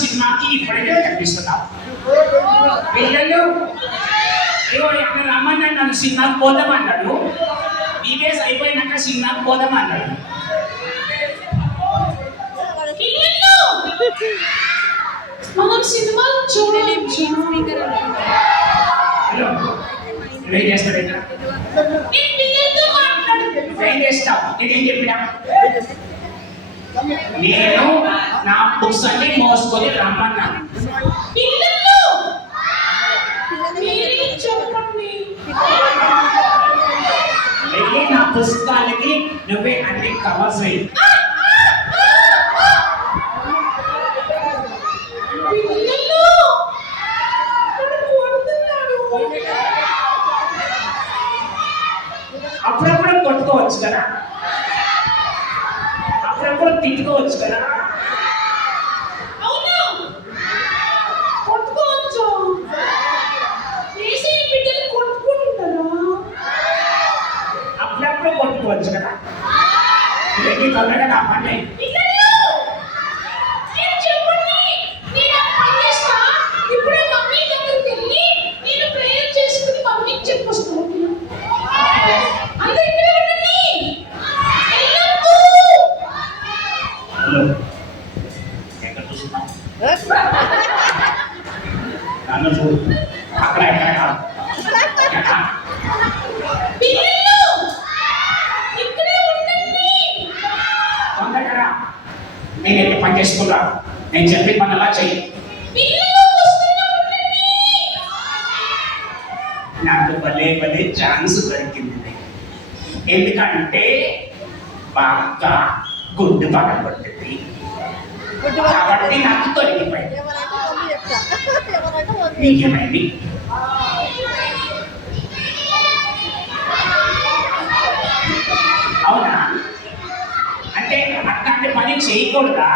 సినిమాకి ఇప్పుడైతే కనిపిస్తున్నావు. పిల్లలు ఇగో ఎక్కడ రమ్మన్నాడు, నన్ను సినిమాకి పోదామన్నాడు. బీబీఎస్ అయిపోయినాక సినిమాకి పోదామన్నాడు. మనం సినిమా చూడాలి. హలో ఏం చేస్తాడు ఇక్కడ? ఏం చేస్తావు? నేనేం చెప్పినా? నేను నా బుక్స్ అన్ని మోసుకొని రమ్మన్నాను. వెళ్ళి నా పుస్తకాలకి నువ్వే అన్ని కవర్స్ వేయి. అప్పుడప్పుడు కొట్టుకోవచ్చు కదా, అప్పుడప్పుడు తిట్టుకోవచ్చు కదా. కొట్టుకోవచ్చు. బిడ్డలు కొట్టుకుంటారా? అప్పుడప్పుడు కొట్టుకోవచ్చు కదా. వెళ్ళి తొందరగా నా పని. ఎక్కడ చూస్తున్నావు? నన్ను చూడు. అక్కడ ఎక్కడ కాదు. తొందరగా నేను ఎక్కడ పని చేసుకున్నా. నేను చెప్పి పని అలా చెయ్యి. నాకు భలే భలే ఛాన్స్ దొరికింది. ఎందుకంటే బాగా గుడ్డు పగలబడుతుంది కాబట్టి నాకు దొరికిపోయింది. నీకేమైంది? అవునా? అంటే అట్లాంటి పని చేయకూడదా?